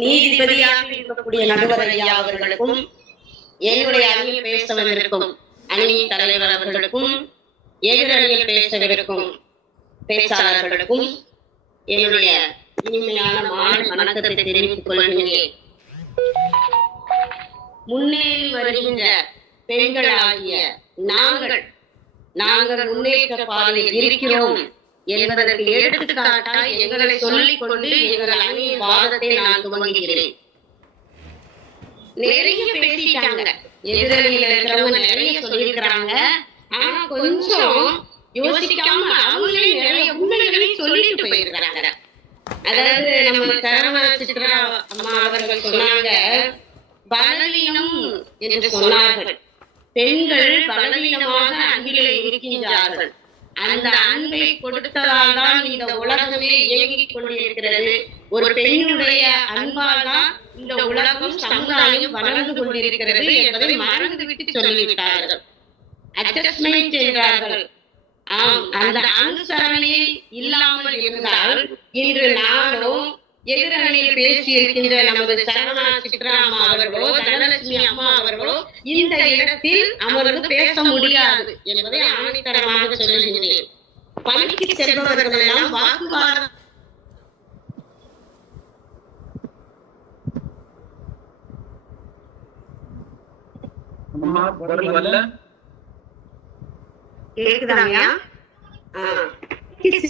நீதிபதியாக இருக்கக்கூடிய நடுவர் ஐயா அவர்களுக்கும், என்னுடைய அணியில் பேச வந்திருக்கும் அணியின் தலைவர் அவர்களுக்கும், எதிரணியில் பேசவிருக்கும் பேச்சாளர்களுக்கும் என்னுடைய இனிமையான மாலை வணக்கத்தை தெரிவித்துக் கொள்கிறேன். முன்னேறி வருகின்ற பெண்களாகிய நாங்கள் முன்னேற்ற பாதையில் இருக்கிறோம் என்பதற்கு எடுத்துக்காட்டாய் எங்களை சொல்லிக் கொண்டு எங்கள் அணியின் வாதத்தை நான் துவங்குகிறேன். நிறைய பேசிட்டாங்க, எதிரணியில் இருக்கிறவங்க நிறைய சொல்லியிருக்கிறாங்க. ஆனா கொஞ்சம் யோசிக்காம அவங்களே நிறைய உண்மைகளை சொல்லிட்டு போயிருக்கிறாங்க. அதாவது நம்ம சரவண சித்ரா அம்மா அவர்கள் சொன்னாங்க, பலவீனம் என்று சொன்னார்கள். பெண்கள் பலவீனமாக அன்பிலே இருக்கின்றார்கள். அந்த அன்பை கொடுத்ததால் தான் இந்த உலகமே இயங்கிக் கொண்டிருக்கிறது. ஒரு பெண்ணுடைய அன்பால் தான் இந்த உலகம் சமுதாயம் வளர்ந்து கொண்டிருக்கிறது என்பதை மறந்துவிட்டு சொல்லிவிட்டார்கள். அட்ஜஸ்ட்மெண்ட் என்றார்கள். அந்த அனுசரணை இல்லாமல் இருந்தால் இன்று நானும் எதிரணியில் பேசி இருக்கின்ற நமது சரவணா சித்ராமா அவர்களோ தனலட்சுமி அம்மா அவர்களோ இந்த இடத்தில் அமர்ந்து பேச முடியாது என்பதை ஆணித்தரமாக சொல்லுகிறேன். பணிக்கு செல்பவர்கள் எல்லாம் வாக்குவாதம் கேக்குதாங்க?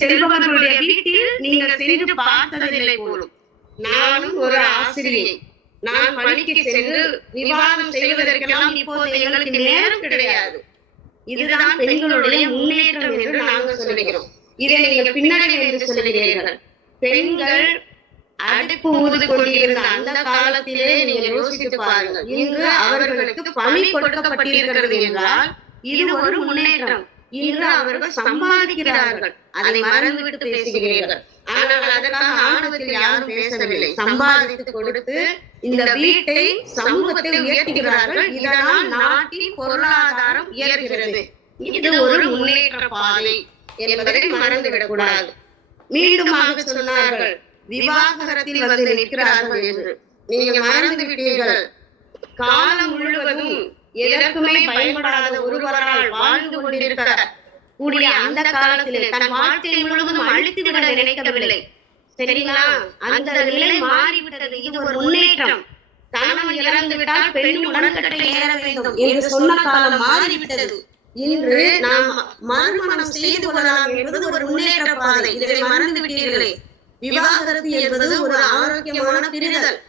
செல்பவர்களுடைய வீட்டில் நீங்கள் சென்று பார்த்ததில்லை போலும். நானும் ஒரு ஆசிரியை. நான் பணிக்கு சென்று விவாதம் செய்வதற்கெல்லாம் இப்போது எங்களுக்கு நேரம் கிடையாது. இதுதான் பெண்களுடைய முன்னேற்றம் என்று நாங்கள் சொல்லுகிறோம். இதை நீங்கள் பின்னடைவு என்று சொல்லுகிறீர்கள். பெண்கள் அடுப்பு ஊது கொண்டிருந்த அந்த காலத்திலே நீங்கள் யோசித்து பாருங்கள். இன்று அவர்களுக்கு பணி கொடுக்கப்பட்டிருக்கிறது என்றால் இது ஒரு முன்னேற்றம். இன்று அவர்கள் சம்பாதிக்கிறார்கள், அதை மறந்துவிட்டு பேசுகிறீர்கள். ஆனால் அதற்காக ஆணவத்தில் யாரும் பேசவில்லை. சம்பாதித்து கொடுத்து இந்த வீட்டை சமூகத்தை உயர்த்துகிறார்கள். இதனால் நாட்டின் பொருளாதாரம் உயர்கிறது. இது ஒரு முன்னேற்ற பாதை என்பதை மறந்துவிடக் கூடாது. மீண்டுமாக சொன்னார்கள், விவாகரத்தில் வந்து நிற்கிறார்கள் என்று. நீங்கள் மறந்து விட்டீர்கள். காலம் முழுவதும் எதற்குமே பயன்படாத ஒருவரால் வாழ்ந்து கொண்டிருக்க கூடிய அந்த காலத்திலே தன் வாழ்க்கை முழுவதும் அழித்துவிட நினைக்கவில்லை. சரிங்களா? அந்த நிலை மாறிவிட்டது. இது ஒரு முன்னேற்றம். கணவன் இறந்து விட்டால் பெண் உடன்கட்டை ஏற வேண்டும் என்று சொன்ன காலம் மாறிவிட்டது. இன்று நாம் மறுமணம் செய்து கொள்ளலாம் என்பது ஒரு முன்னேற்ற பாதை. இதை மறந்து விட்டீர்களே. விவாகரத்து என்பது ஒரு ஆரோக்கியமான பிரிதல்.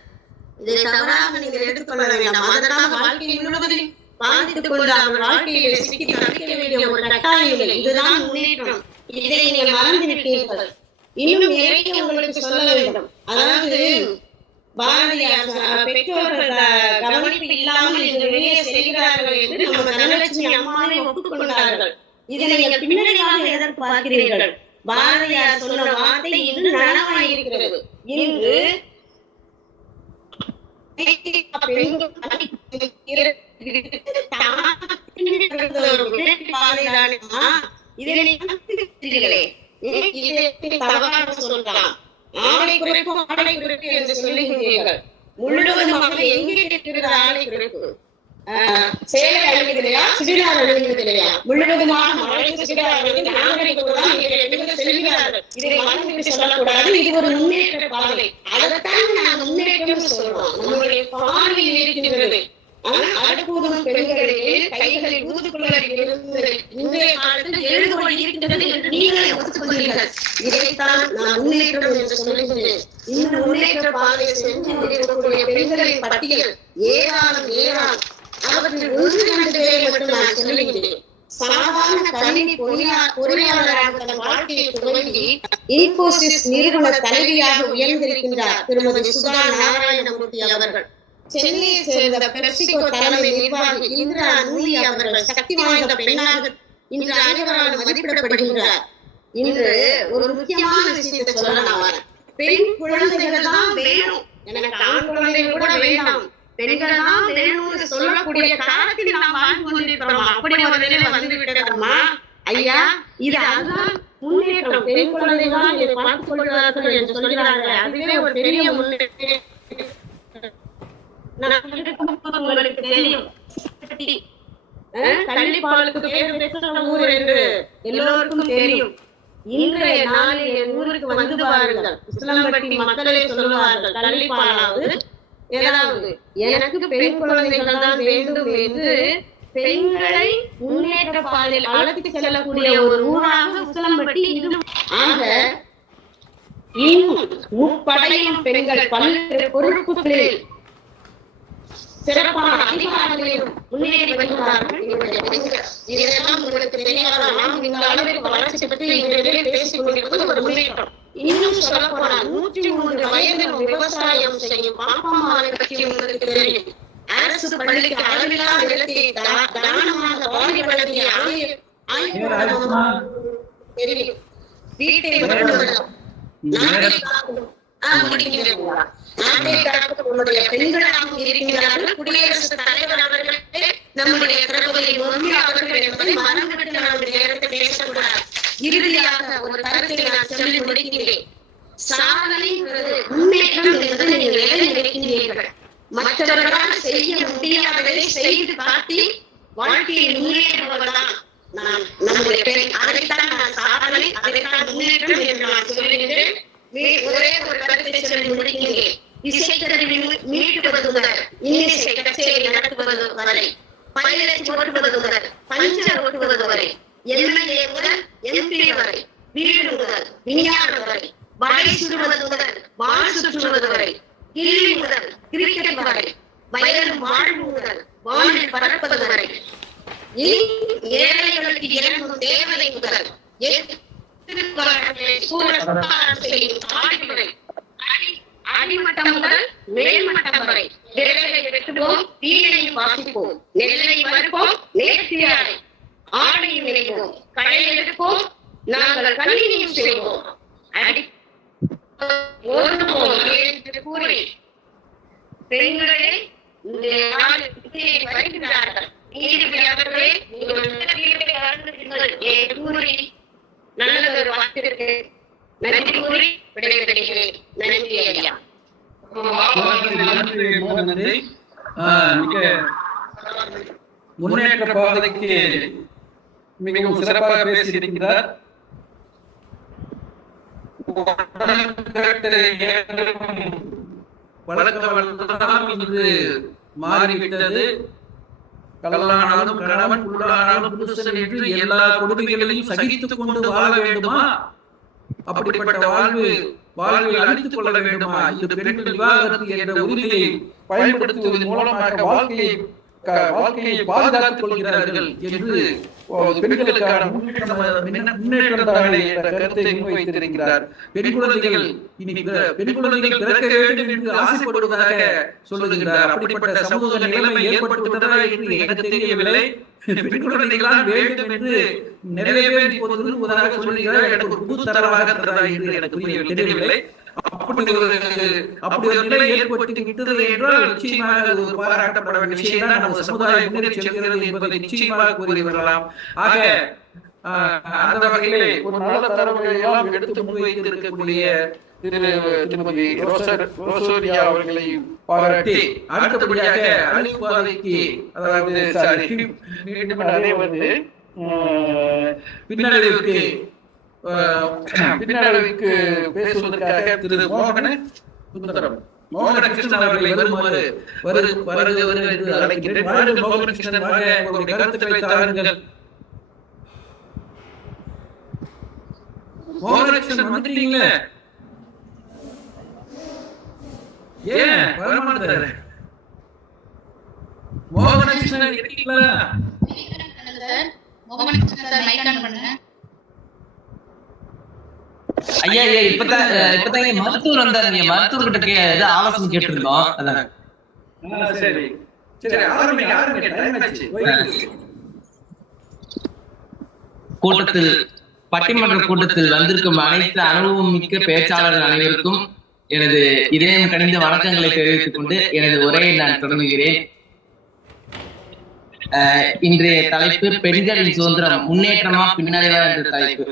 இதை தவறாக நீங்கள் எடுத்துக்கொள்ள வேண்டாம். அதற்காக வாழ்க்கை முழுவதும் பாதித்துக் கொண்டு அவர் வாழ்க்கையை சிக்கி தவிக்க வேண்டிய ஒரு கட்டாயம் இல்லை. இதுதான் முன்னேற்றம். இதை நீங்கள் மறந்து விட்டீர்கள். இன்னும் நிறைய உங்களுக்கு சொல்ல வேண்டும். அதாவது பாரதியார் பெற்றோர்கள் கவனிப்பு இல்லாமல் இன்று வெளியே செல்கிறார்கள் என்று நம்ம தனலட்சுமி அம்மாவை ஒப்புக்கொண்டார்கள். இதை நீங்கள் பின்னடைவாக எதற்கு பார்க்கிறீர்கள்? பாரதியார் சொன்ன வார்த்தை இன்று நனவாய் இருக்கிறது. இன்று சொல்லலாம். ஆடை குறைப்பு ஆடை குறைப்பு என்று சொல்லுகிறீர்கள். முழுவதுமாக எங்கே இருக்கிறது ஆடை குறைப்பு? சேலை அணிவது இல்லையா? சுடிதார் அணிவது இல்லையா? முழுவதுமாக மழை சுடிதார் அணிந்து நாகரிகத்துடன் செல்கிறார்கள். இதை மறந்துவிட்டு சொல்லக்கூடாது. இது ஒரு முன்னேற்ற பாதை. அதைத்தான் நாங்கள் முன்னேற்றம் சொல்றோம். நம்முடைய பார்வையில் இருக்கின்றது. அடுப்பூதும் பெண்களிலே கைகளில் ஊதுகுழல் இருந்தது. இன்றைய காலத்தில் எழுதுகோள் இருக்கின்றது என்று நீங்களே ஒத்துக்கொள்கிறீர்கள். இதைத்தான் நான் முன்னேற்றம் என்று சொல்லுகிறேன். இந்த முன்னேற்ற பாதையில் சென்று கொண்டிருக்கக்கூடிய பெண்களின் பட்டியல் ஏராளம் ஏராளம். அவற்றில் ஒன்று இரண்டு பேரை மட்டும் நான் சொல்லுகிறேன். சாதாரண கணினி பொறியாளராக தன் வாழ்க்கையை துவங்கி இன்போசிஸ் நிறுவன தலைவியாக உயர்ந்திருக்கின்றார் திருமதி சுதா நாராயணமூர்த்தி அவர்கள். சென்னையை சேர்ந்த பெப்சிகோ தலைமை நிர்வாகி இந்திரா நூலி அவர்கள் சக்தி வாய்ந்த பெண்ணாக இன்று அனைவரால் மதிப்பிடப்படுகின்றார். இன்று ஒரு முக்கியமான விஷயத்தை சொல்லலாம். பெண் குழந்தைகள் தான் வேணும், எனக்கு ஆண் குழந்தைகள் கூட வேண்டாம், பெண்கள் தான் வேணும்னு சொல்லக்கூடிய காலத்தில் நாம் வாழ்ந்து கொண்டிருக்கிறோம். அப்படி ஒரு நிலை வந்து விட்டதம்மா ஐயா. இது அதுதான் முன்னேற்றம். பெண் குழந்தைகள் பார்த்துக் கொள்கிறார்கள் என்று சொல்கிறார்கள். அதுவே ஒரு பெரிய முன்னேற்றம். உங்களுக்கு தெரியும், கள்ளிப்பாலுக்கு பேர் பெற்ற ஊர் என்று எல்லோருக்கும் தெரியும். இன்றைய நாளில் என் ஊருக்கு வந்து பாருங்கள். உசிலம்பட்டி மக்களே சொல்லுவார்கள், கள்ளிப்பாலாவது ஏதாவது எனக்கு பெண் குழந்தைகள் தான் வேண்டும் என்று பெண்களை முன்னேற்ற பாதையில் அழைத்து செல்லக்கூடிய ஒரு ஊராக உசிலம்பட்டி இது. ஆக முப்படையும் பெண்கள் பல்வேறு பொறுப்புகளில் சிறப்பான அதிகாரங்களிலும் முன்னேறி வருகிறார்கள். இதெல்லாம் உங்களுக்கு தெரியாதா? நாம் இந்த அளவிற்கு வளர்ச்சி பற்றி இங்கே பேசிக் கொண்டிருப்பது ஒரு முன்னேற்றம். இன்னும் சொல்லப்போனால் 103 வயதில் விவசாயம் செய்யும் பாப்பம்மாவை பற்றி உங்களுக்கு தெரியும். அரசு பள்ளிக்கு அளவில்லாத நிலத்தை தானமாக வாங்கி வழங்கிய தெரியும். வீட்டை நம்முடைய பெண்களாகவும் இருக்கிறார்கள். குடியரசுத் தலைவர் அவர்களே நம்முடைய திறமையை உண்மையாளர்கள் என்பதை மறந்துவிட்டு நம்முடைய நேரத்தை பேசக்கூடாது. இறுதியாக ஒரு கருத்தை நான் சொல்லி முடிக்கிறேன். சாதனை முன்னேற்றம் என்பது நீங்கள் எதை நினைக்கிறீர்கள்? மற்றவர்களால் செய்ய முடியாததை செய்து காட்டி வாழ்க்கையை முன்னேறுவதுதான் நம்முடைய பெண். அதைத்தான் நான் சாதனை, அதைத்தான் முன்னேற்றம் என்று நான் சொல்லுகிறேன். ஒரே ஒரு கருத்தை சொல்லி முடிக்கிறேன். இசைக்கருவி மீட்டுவது முதல் இன்னிசை கச்சேரி நடத்துவது வரை, பைலட் ஓட்டுவது முதல் பஞ்சர் ஓட்டுவது வரை, எம்எல்ஏ முதல் எம்பி வரை, வீடு முதல் விஞ்ஞானம் வரை, வலை சுடுவது முதல் வாள் சுற்றுவது வரை, கிள்ளி முதல் கிரிக்கெட் வரை, வயலும் வாழ்வு முதல் வானில் பறப்பது வரை, ஏழைகளுக்கு இறங்கும் தேவதை முதல் அடிமட்டம் முதல் மேல்மட்டம் வரை விரலை வெட்டுவோம், தீனையும் வாசிப்போம், நெல்லை மறுப்போம், நேர்த்தியாரை ஆணையும் நினைப்போம், களை எடுப்போம், நாங்கள் கல்வியும் செய்வோம், கூறி பெண்களே வருகிறார்கள். நீதிபதியாளர்களே கூறி நல்லதொரு வாக்கிற்கு நன்றி கூறி விடைபெறுகிறேன். நன்றி ஐயா. முன்னேற்ற பாதைக்கு மிகவும் சிறப்பாக பேசியிருக்கிறார். வழக்கம் இன்று மாறிவிட்டது. கல்லானாலும் கணவன், உள்ளானாலும் புருஷன் என்று எல்லா கொடுமைகளையும் சகித்துக் கொண்டு வாழ வேண்டுமா? அப்படிப்பட்ட வாழ்வை அழித்துக் கொள்ள வேண்டுமா? இது பெண்கள் விவாகரத்து என்ற உரிமையை பயன்படுத்துவதன் மூலமாக வாழ்க்கையை பாதுகாத்துக் கொள்கிறார்கள் என்று பெண்களுக்கான முன்னேற்றம் என்ற கருத்தை முன்வைத்திருக்கிறார். பெண் குழந்தைகள் பிறக்க வேண்டும் என்று ஆசைப்படுவதாக சொல்லுகிறார். அப்படிப்பட்ட சமூக நிலைமை ஏற்பட்டுவிட்டதா என்று எனக்கு தெரியவில்லை. பெண் குழந்தைகளால் வேண்டும் என்று நிறைவேறுவதாக சொல்லுகிறார். எனக்கு புது தரவாக இருக்கிறதா என்று எனக்கு தெரியவில்லை. அப்படி ஒரு நிலை ஏற்பட்டு விட்டது என்றால் நிச்சயமாக ஒரு பாராட்டப்பட வேண்டிய விஷயம் தான். நமது சமுதாயம் முன்னேறி செல்கிறது என்பதை நிச்சயமாக கூறி வரலாம். ஆக அந்த வகையிலே ஒரு நல்ல தரவுகளை எல்லாம் எடுத்து முன்வைத்திருக்கக்கூடிய திருமதி ரோசோரியா அவர்களை பாராட்டி அடுத்தபடியாக அழிப்பாதைக்கு, அதாவது பின்னடைவுக்கு பேசுவதற்காக திரு மோகனகிருஷ்ணன் அவர்களை வருமாறு என்று அழைக்கின்றேன். மோகனகிருஷ்ணன் கருத்துக்களை தாருங்கள். மோகனகிருஷ்ணன் வந்துட்டீங்களே, ஏன் வரமாட்டாரு? மோகனகிருஷ்ணன் இருக்கீங்களா? ஐயா இப்பதான் மருத்துவர் வந்தாரு. மருத்துவர் கிட்ட ஆலோசனை கேட்டிருந்தோம். கூட்டத்தில் பட்டிமன்ற கூட்டத்தில் வந்திருக்கும் அனைத்து அனுபவம் மிக்க பேச்சாளர்கள் அனைவருக்கும் எனது இதயம் கனிந்த வணக்கங்களை தெரிவித்துக் கொண்டு எனது உரையை நான் தொடங்குகிறேன். இன்றைய தலைப்பு பெண்களின் சுதந்திரம் முன்னேற்றமா பின்னடைவா என்ற தலைப்பு.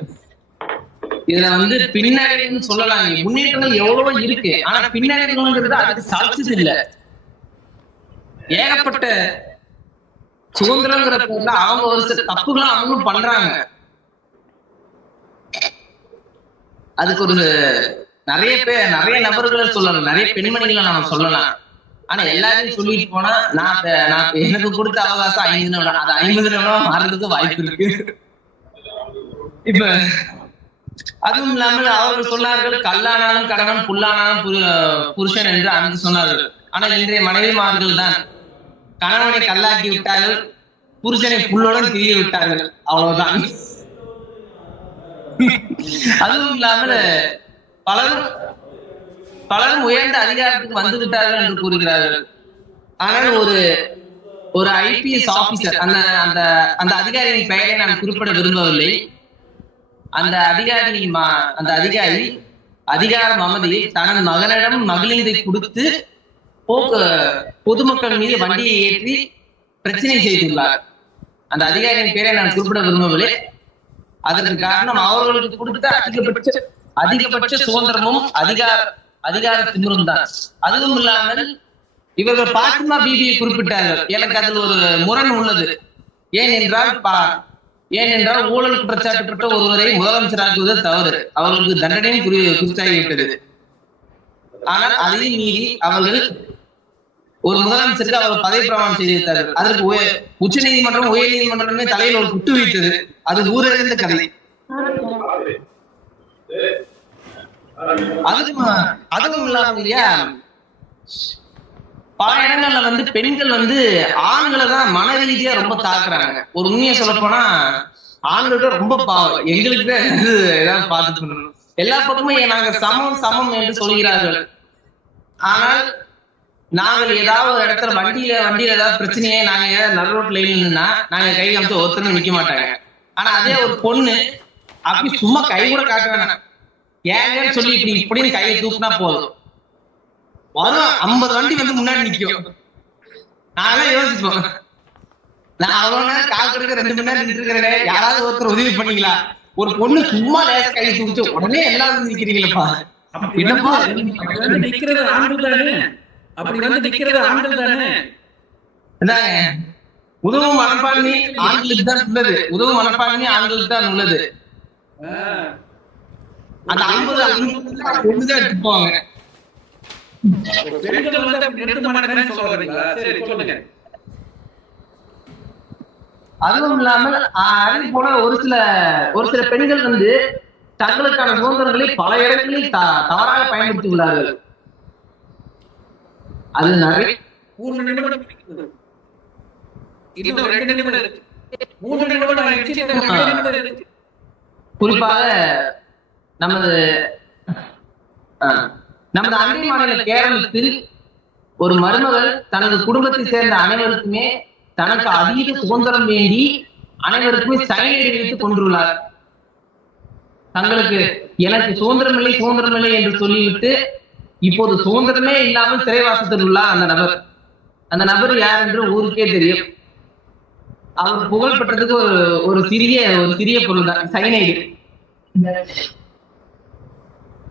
இதுல வந்து பின்னடைவுன்னு சொல்லலாம். முன்னேற்றங்கள் எவ்வளவோ இருக்கு, ஆனா பின்னடைவுங்கிறது அதுக்கு சாட்சியது இல்ல. ஏகப்பட்ட சுதந்திரங்கிற பேர்ல அவங்க ஒரு சில தப்புகளும் அவங்களும் பண்றாங்க. அதுக்கு ஒரு நிறைய நபர்களை சொல்லலாம், நிறைய பெண்மணிகளை நாம சொல்லலாம். ஆனா எல்லாரையும் சொல்லிட்டு போனா நான் எனக்கு கொடுத்த அவகாசம் 5 நிமிடம், அது 50 நிமிடம் மாறுறதுக்கு வாய்ப்பு இருக்கு. இப்ப அதுவும் இல்லாமல் அவர்கள் சொன்னார்கள், கல்லானாலும் கணவன் புல்லானாலும் புருஷன் என்று அன்று சொன்னார்கள். ஆனால் இன்றைய மனைவிமார்கள் தான் கணவனை கல்லாக்கி விட்டார்கள், புருஷனை புல்லுடன் திரிய விட்டார்கள், அவ்வளவுதான். அதுவும் இல்லாமல் பலரும் உயர்ந்த அதிகாரத்துக்கு வந்து விட்டார்கள் என்று கூறுகிறார்கள். ஆனால் ஒரு ஐபிஎஸ் ஆபீசர், அந்த அதிகாரியின் பெயரை நான் குறிப்பிட விரும்பவில்லை. அந்த அதிகாரி அதிகார மமதியை தனது மகனிடம் மகளிரை கொடுத்து பொதுமக்கள் மீது வண்டியை ஏற்றி பிரச்சனை செய்துள்ளார். அந்த அதிகாரியின் பெயரை நான் குறிப்பிட விரும்பவில்லை. அதற்கு காரணம் அவர்களுக்கு கொடுத்த அதிகபட்ச சுதந்திரமும் அதிகார திமிரும் தான். அதுவும் இல்லாமல் இவர்கள் பாத்திமா பீபியை குறிப்பிட்டார்கள். எனக்கு அதில் ஒரு முரண் உள்ளது. ஏனென்றால் ஊழல் குற்றச்சாட்டு பெற்ற ஒருவரை முதலமைச்சராக்குவது தவறு, அவர்களுக்கு தண்டனையும் குறித்தாகிவிட்டது. ஆனால் அதையும் மீறி அவர்கள் ஒரு முதலமைச்சருக்கு அவர் பதவி பிரமாணம் செய்திருத்தார்கள். அதற்கு உச்ச நீதிமன்றம் உயர் நீதிமன்றமே தலையில் ஒரு குட்டு வைத்தது. அது ஊரறிந்த கதை. அதுவும் இல்லாம இல்லையா, பல இடங்கள்ல வந்து பெண்கள் வந்து ஆண்களை தான் மன ரீதியா ரொம்ப தாக்குறாங்க. ஒரு உண்மையை சொல்ல போனா ஆண்கள்ட்ட ரொம்ப பாவம். எங்களுக்கு ஏதாவது பார்த்து பண்ணணும். எல்லா பக்கமும் நாங்க சமம் என்று சொல்கிறார்கள். ஆனால் நாங்கள் ஏதாவது ஒரு இடத்துல வண்டியில ஏதாவது பிரச்சனையே நாங்க நல்ல ரோட்ல இல்லைன்னா நாங்க கை காமிச்சு ஒருத்தரும் நிக்க மாட்டாங்க. ஆனா அதே ஒரு பொண்ணு அப்படி சும்மா கை கூட காட்ட வேணாம், ஏங்கன்னு சொல்லி இப்படின்னு கையை தூக்குனா போதும், வரும் 50 வண்டி வந்து முன்னாடி நிக்கும். நான் யோசிப்போம், நான் அவ்வளவு நேரம் கால் கொடுக்க 2 மணி நேரம் நின்று இருக்கிறேன், யாராவது ஒருத்தர் உதவி பண்ணீங்களா? ஒரு பொண்ணு சும்மா லேச கையை தூக்கிச்சு உடனே எல்லாரும் நிக்கிறீங்களப்பா. என்னப்பா நிக்கிறது ஆண்கள் தானே, அப்படி வந்து நிக்கிறது ஆண்கள் தானே. உதவும் மனப்பான்மை ஆண்களுக்கு தான் உள்ளது, உதவும் மனப்பான்மை ஆண்களுக்கு தான் உள்ளது. அந்த 50 ஒண்ணுதான் எடுத்துப்பாங்க. அதுவும் இல்லாமல் அதே போல ஒரு சில பெண்கள் வந்து தங்களுக்கான சுதந்திரங்களை பல இடங்களில் தவறாக பயன்படுத்தி உள்ளார்கள். அது நிறைய குறிப்பாக நமது அண்டை மாநில கேரளத்தில் ஒரு மருமகள் தனது குடும்பத்தை சேர்ந்த அனைவருக்குமே தனக்கு அதீத சுதந்திரம் வேண்டி அனைவருக்குமே சைனைடு வைத்து கொண்டுள்ளார். தங்களுக்கு எனக்கு சுதந்திரம் இல்லை என்று சொல்லிவிட்டு இப்போது சுதந்திரமே இல்லாமல் சிறைவாசத்தில் உள்ளார் அந்த நபர் யார் என்று ஊருக்கே தெரியும். அவர் புகழ் பெற்றதுக்கு ஒரு சிறிய பொருள் தான் சைனைடு.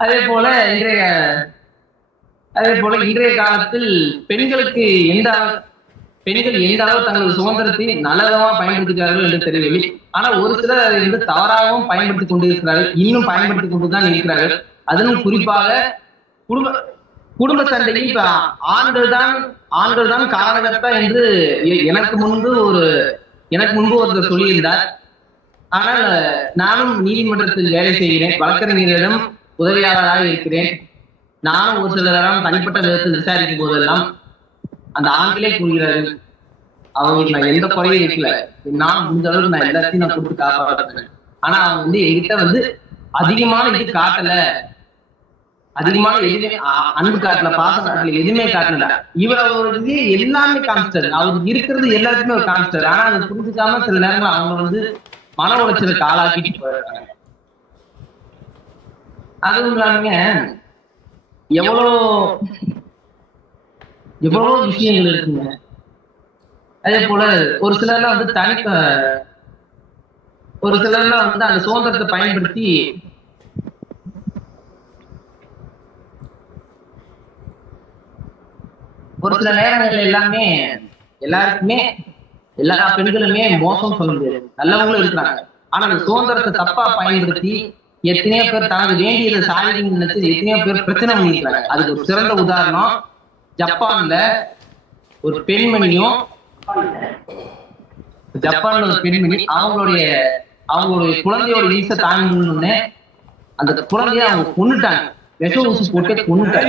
அதே போல இன்றைய காலத்தில் பெண்கள் எந்த அளவு தங்களது சுதந்திரத்தை நல்லதமா பயன்படுத்துகிறார்கள் என்று தெரியவில்லை. ஆனால் ஒரு சிலர் அதை வந்து தவறாகவும் பயன்படுத்திக் கொண்டிருக்கிறார்கள், இன்னும் பயன்படுத்திக் கொண்டுதான் இருக்கிறார்கள். அதிலும் குறிப்பாக குடும்ப சண்டையில் இப்ப ஆண்கள் தான் காரணகர்த்தா என்று எனக்கு முன்பு ஒருத்தர் சொல்லியிருந்தார். ஆனால் நானும் நீதிமன்றத்தில் வேலை செய்கிறேன், வழக்கறிஞரிடம் உதவியாளராக இருக்கிறேன். நானும் ஒரு சிலரெல்லாம் தனிப்பட்ட விதத்தில் விசாரிக்கும் போதெல்லாம் அந்த ஆண்களே கூறுகிறார்கள், அவங்களுக்கு நான் எந்த குறையும் இருக்கல, நான் முடிஞ்ச அளவுக்கு நான் எல்லாத்தையும் நான் கொடுத்து காப்பாற்றுறேன். ஆனா அவங்க வந்து என்கிட்ட வந்து அதிகமான இது காட்டல, அதிகமான எதுவுமே அன்பு காட்டல, பாசம் காட்டல, எதுவுமே காட்டல. அவருக்கு எல்லாமே காமிச்சிட்டாரு, அவருக்கு இருக்கிறது எல்லாத்துக்குமே ஒரு காமிச்சிட்டாரு. ஆனா அதை புரிஞ்சுக்காம சில நேரங்கள் அவங்க வந்து மன உளைச்சலுக்கு ஆளாக்கிட்டு போயிருக்காங்க. அதுவும் இல்லாம எவ்வளவு விஷயங்கள் இருக்குங்க. அதே போல ஒரு சிலர்லாம் வந்து அந்த சுதந்திரத்தை பயன்படுத்தி ஒரு சில நேரங்கள்ல எல்லாருக்குமே எல்லா பெண்களுமே மோசம் சொல்ல முடியாது, நல்லவங்களும் இருக்கிறாங்க. ஆனா அந்த சுதந்திரத்தை தப்பா பயன்படுத்தி எத்தனையோ பேர் தனக்கு வேண்டியதை சாதிக்கணும்னு நினைச்சு எத்தனையோ பேர் பிரச்சனை பண்ணிருக்காங்க. அதுக்கு ஒரு சிறந்த உதாரணம் ஜப்பான்ல ஒரு பெண்மணியும் அவங்களுடைய குழந்தையோட வீச தாங்கணும்னு அந்த குழந்தைய அவங்க கொன்னுட்டாங்க, விஷ ஊசி போட்டு கொன்னுட்டாங்க.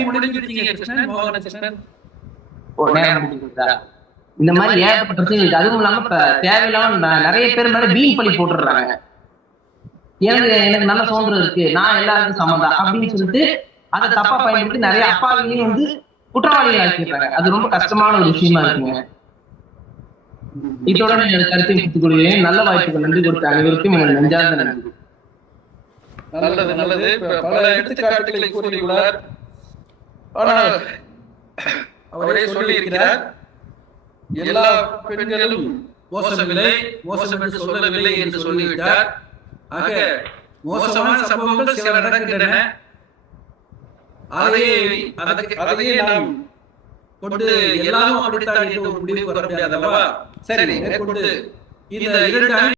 இந்த மாதிரி ஏகப்பட்ட பிரச்சனை. அதுவும் இல்லாம இப்ப தேவையில்லாம நிறைய பேர் மேல வீண் பழி போட்டுடுறாங்க. எனக்கு நல்ல சுதந்திரம் இருக்கு, நான் எல்லாருக்கும் சமந்தான் அப்படின்னு சொல்லிட்டு அதை தப்பா பயன்படுத்தி நிறைய அப்பாவிகளையும் வந்து குற்றவாளிகள் ஆக்கிடுறாங்க. அது ரொம்ப கஷ்டமான ஒரு விஷயமா இருக்குங்க. இதோட நான் கருத்தை கொடுத்துக் கொள்கிறேன். நல்ல வாய்ப்புகள் நன்றி கொடுத்த அனைவருக்கும் எனது நெஞ்சார்ந்த நன்றி. நல்லது. பல எடுத்துக்காட்டுகளை கூறியுள்ளார். ஆனால் அவரே சொல்லி இருக்கிறார், எல்லா பெண்களும் மோசம் என்று சொல்லவில்லை என்று சொல்லிவிட்டார். ஆக மோசமான சம்பவங்கள் சில நடக்கின்றன. அதையே நாம் கொண்டு எல்லாரும் அப்படித்தான் என்று ஒரு முடிவு வர முடியாதல்லவா? சரி, மேற்கொண்டு இந்த 2